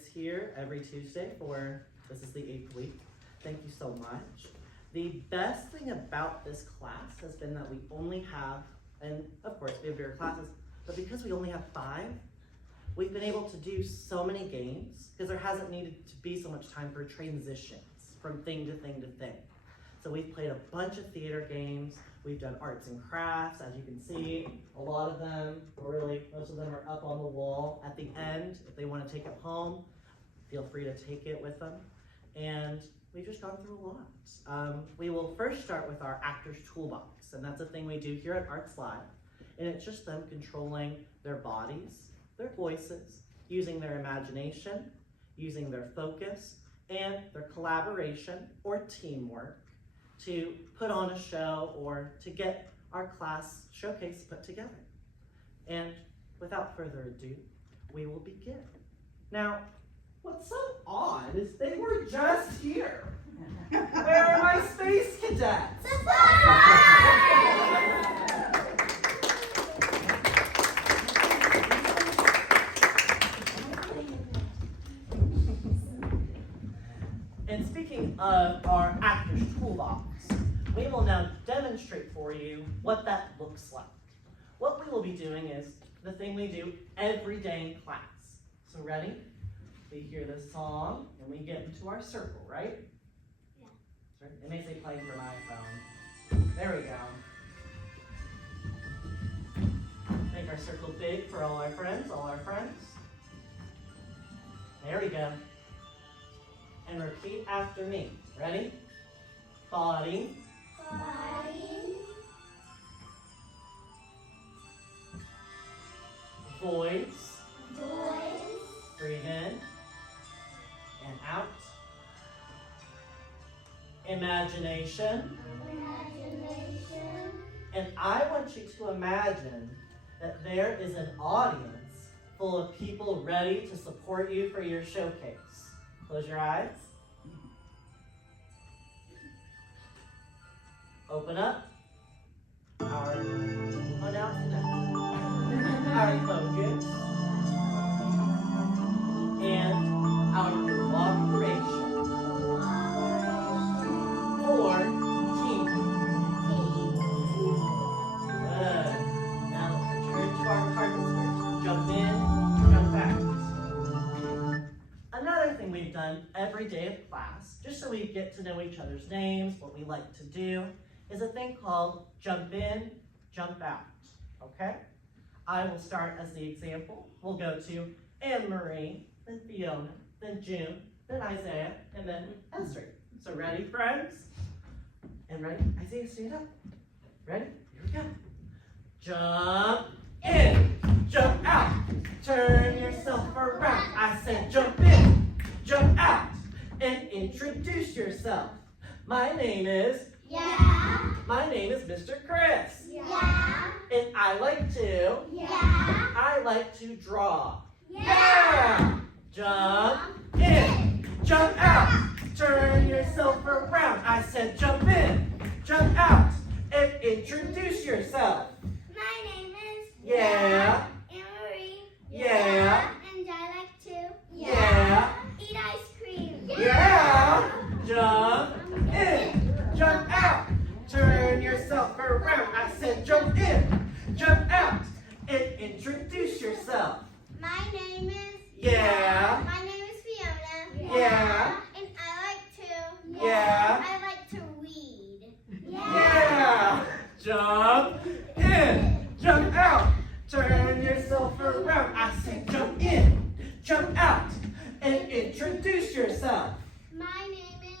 It's here every Tuesday this is the 8th week. Thank you so much. The best thing about this class has been that we only have, and of course we have bigger classes, but because we only have 5, we've been able to do so many games because there hasn't needed to be so much time for transitions from thing to thing to thing. So we've played a bunch of theater games. We've done arts and crafts, as you can see. A lot of them, most of them are up on the wall at the end. If they want to take it home, feel free to take it with them. And we've just gone through a lot. We will first start with our Actors Toolbox, and that's a thing we do here at Arts Live. And it's just them controlling their bodies, their voices, using their imagination, using their focus, and their collaboration or teamwork to put on a show or to get our class showcase put together. And without further ado, we will begin. Now, what's so odd is they were just here. Where are my space cadets? And speaking of our Actors Toolbox, we will now demonstrate for you what that looks like. What we will be doing is the thing we do every day in class. So ready? We hear this song and we get into our circle, right? Yeah. It may say playing from iPhone. There we go. Make our circle big for all our friends, There we go. And repeat after me. Ready? Body. Body. Voice. Voice. Breathe in and out. Imagination. Imagination. And I want you to imagine that there is an audience full of people ready to support you for your showcase. Close your eyes. Open up. Our focus. And our cooperation. Or team. Good. Now let's return to our participants. Jump in, jump back. Another thing we've done every day of class, just so we get to know each other's names, what we like to do, is a thing called jump in, jump out, okay? I will start as the example. We'll go to Anne-Marie, then Fiona, then June, then Isaiah, and then Esther. So ready, friends? And ready? Isaiah, stand up. Ready? Here we go. Jump in, jump out, turn yourself around. I said jump in, jump out, and introduce yourself. My name is My name is Mr. Chris. And I like to draw. Jump in, jump out, turn yourself around. I said jump in, jump out, and introduce yourself. My name is Anne-Marie. And I like to eat ice cream. Jump in, jump out, turn yourself around. I said jump in, jump out, and introduce yourself. My name is My name is Fiona. And I like to read. Jump in, jump out, turn yourself around. I said jump in, jump out, and introduce yourself. My name is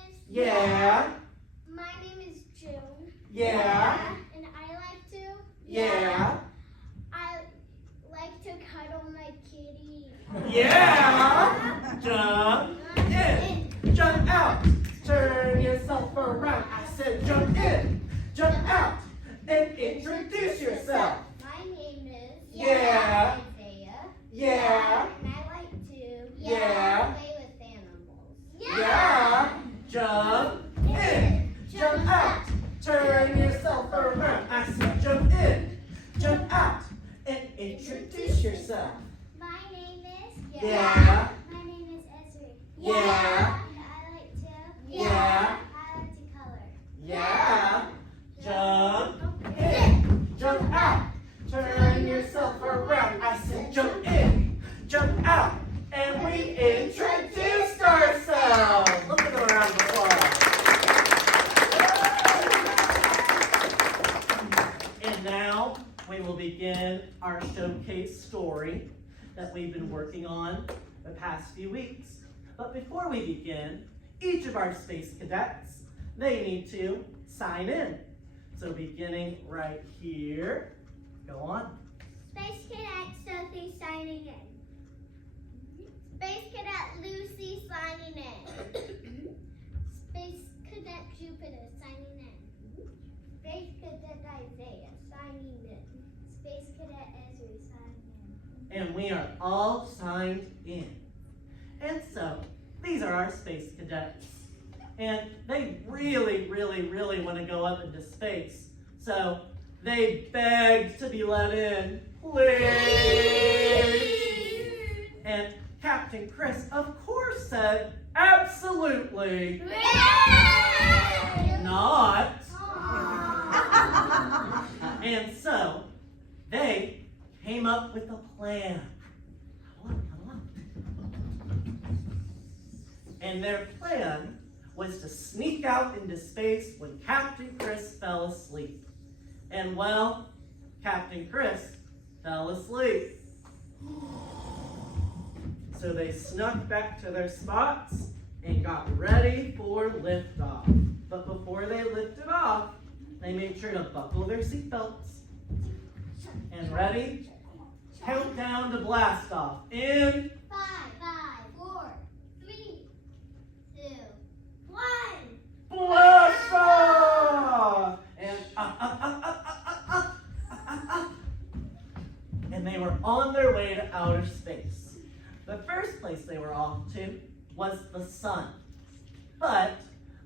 My name is June. And I like to cuddle my kitty. Jump in, jump out, turn yourself around. I said jump in, jump out, and introduce yourself. My name is Isaiah. And I like to play with animals. Jump in, jump out, turn yourself around. I said jump in, jump out, and introduce yourself. My name is Yeah. My name is story that we've been working on the past few weeks. But before we begin, each of our space cadets, they need to sign in. So beginning right here, go on. Space Cadet Sophie signing in. Space Cadet Lucy signing in. Space Cadet Jupiter signing in. Space Cadet Isaiah signing in. Space Cadet Ezra signing in. And we are all signed in. And so, these are our space cadets. And they really, really, really want to go up into space. So, they begged to be let in. Please! And Captain Chris, of course, said, absolutely not. And so, they came up with a plan. Come on. And their plan was to sneak out into space when Captain Chris fell asleep. And well, Captain Chris fell asleep. So they snuck back to their spots and got ready for liftoff. But before they lifted off, they made sure to buckle their seatbelts. And ready? Countdown to blast off. In 5, 4, 3, 2, 1. blast off! And up. And they were on their way to outer space. The first place they were off to was the sun. But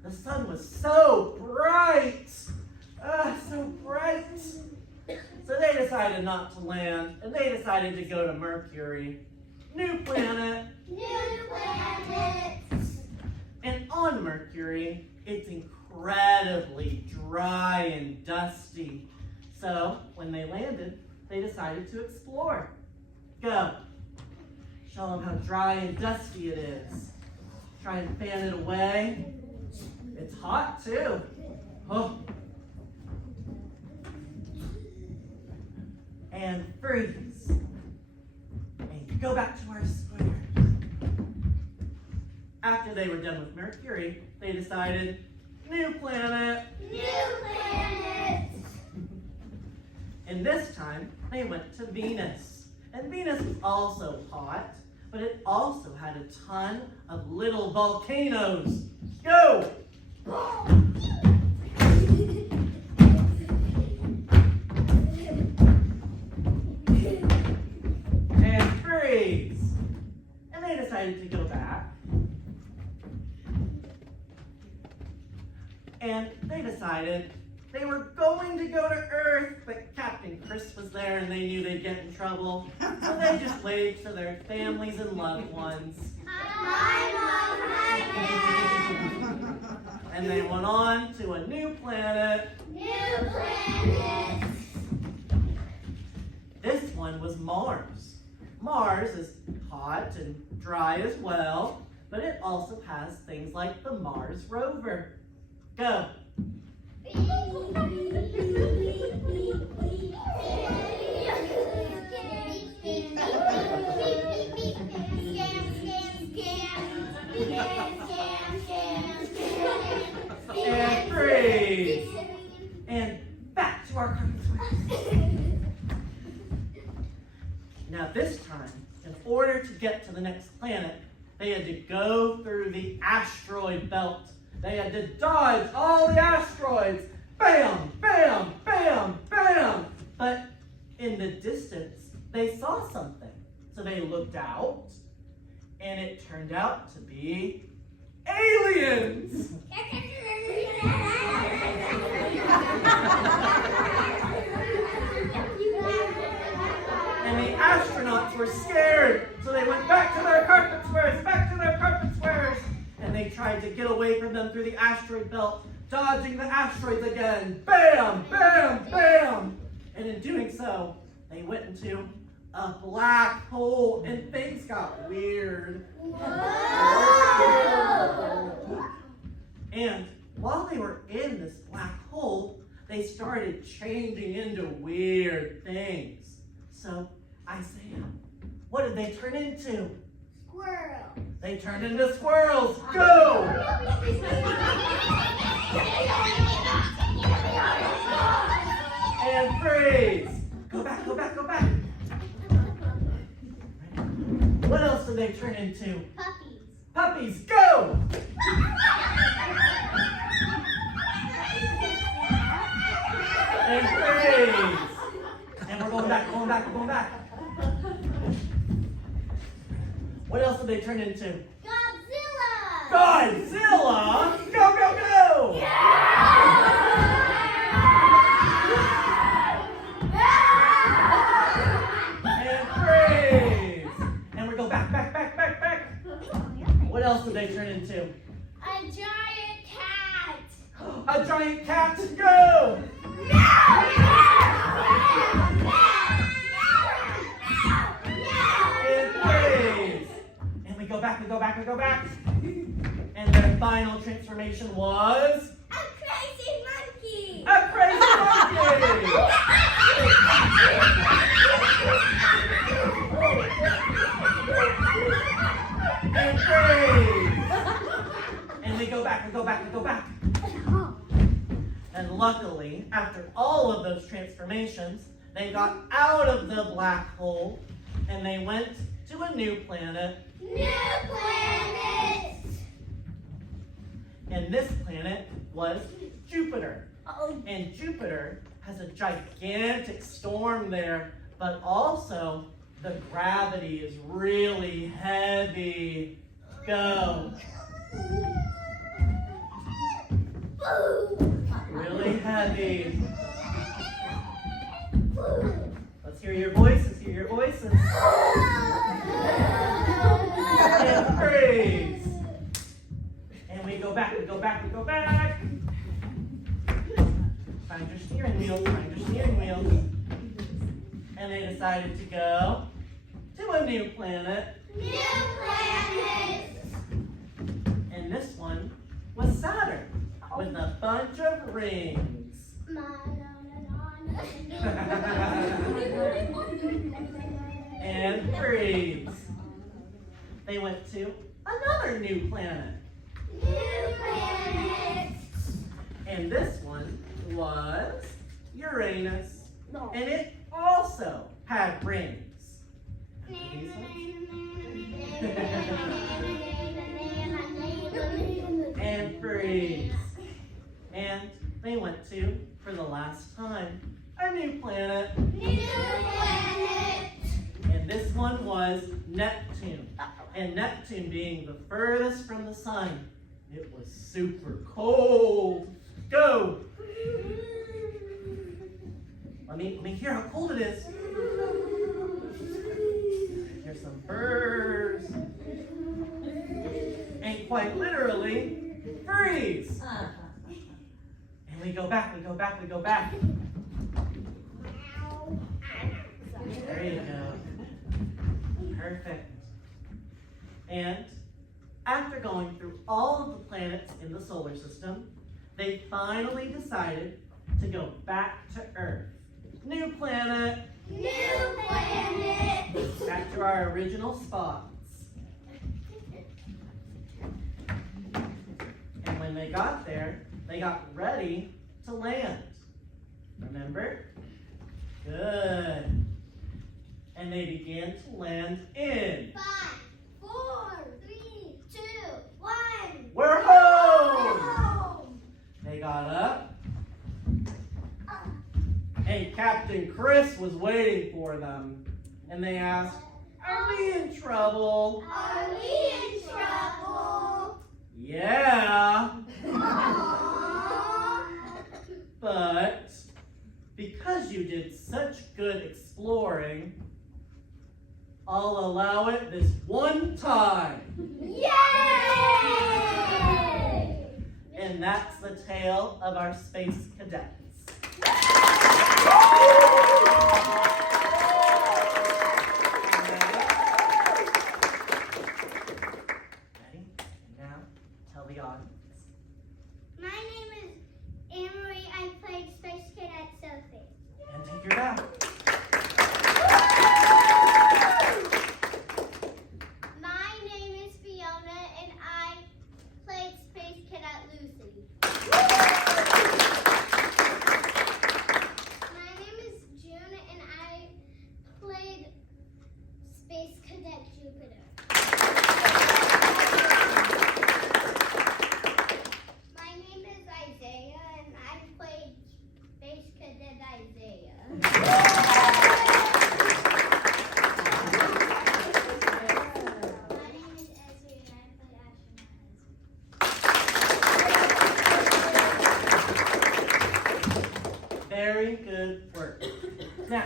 the sun was so bright. So bright. So they decided not to land, and they decided to go to Mercury. New planet. New planet. And on Mercury, it's incredibly dry and dusty. So when they landed, they decided to explore. Go. Show them how dry and dusty it is. Try and fan it away. It's hot too. Oh. And freeze. And go back to our square. After they were done with Mercury, they decided, new planet. New planet. And this time, they went to Venus. And Venus was also hot, but it also had a ton of little volcanoes. Go! And freeze. And they decided to go back. And they decided they were going to go to Earth, but Captain Chris was there and they knew they'd get in trouble. So they just waved to their families and loved ones. Hi, Mom. Hi, Dad. And they went on to a new planet. New planet. This one was Mars. Mars is hot and dry as well, but it also has things like the Mars rover. Go. And freeze. And back to our carpet squares. Now this time, in order to get to the next planet, they had to go through the asteroid belt. They had to dodge all the asteroids. Bam, bam, bam, bam. But in the distance, they saw something. So they looked out, and it turned out to be aliens. And the astronauts were scared, so they went back to their carpet squares, and they tried to get away from them through the asteroid belt, dodging the asteroids again. Bam, bam, bam. And in doing so, they went into a black hole, and things got weird. Whoa! And while they were in this black hole, they started changing into weird things. So Isaiah, into? Squirrel. They turned into squirrels. Go! And freeze. Go back, go back, go back. What else did they turn into? Puppies. Puppies, go! And freeze. And we're going back, going back, going back. What else did they turn into? Godzilla. Godzilla! Go, go, go! And freeze! And we go back, back, back, back, back. What else did they turn into? A giant cat. A giant cat, go! And freeze! And we go back, we go back, we go back. And their final transformation was A crazy monkey. a crazy monkey! And freeze! And we go back, we go back, we go back. And luckily, after all of those transformations, they got out of the black hole and they went to a new planet. New planet. And this planet was Jupiter. Oh. And Jupiter has a gigantic storm there, but also the gravity is really heavy. Go. Really heavy. Let's hear your voice. Let's hear your voices. And freeze. And we go back, we go back, we go back. Find your steering wheel, find your steering wheel. And they decided to go to a new planet. New planet. And this one was Saturn with a bunch of rings. And freeze. They went to another new planet. New planet. And this one was Uranus. No. And it also had rings. And freeze. And they went to, for the last time, a new planet. New planet. And this one was Neptune. And Neptune being the furthest from the sun, it was super cold. Go! Let me hear how cold it is. Here's some birds. And quite literally, freeze. And we go back, we go back, we go back. There you go. Perfect. And after going through all of the planets in the solar system, they finally decided to go back to Earth. New planet. New planet. Back to our original spots. And when they got there, they got ready to land. Remember? Good. And they began to land in. 5, 4, 3, 2, 1. We're home! They got up. And Captain Chris was waiting for them. And they asked, "Are we in trouble?" Are we in trouble? Yeah. Aww. But because you did such good exploring, I'll allow it this one time. Yay! And that's the tale of our space cadets. Ready? Now, tell the audience. My name is Anne-Marie. I played Space Cadet Sophie. And take your bow. Very good work. Now,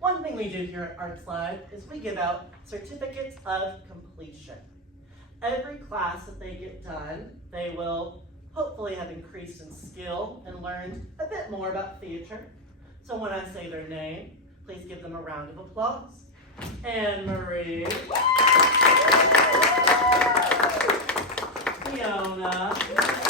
one thing we do here at Arts Live is we give out certificates of completion. Every class that they get done, they will hopefully have increased in skill and learned a bit more about theater. So when I say their name, please give them a round of applause. Anne-Marie, Fiona,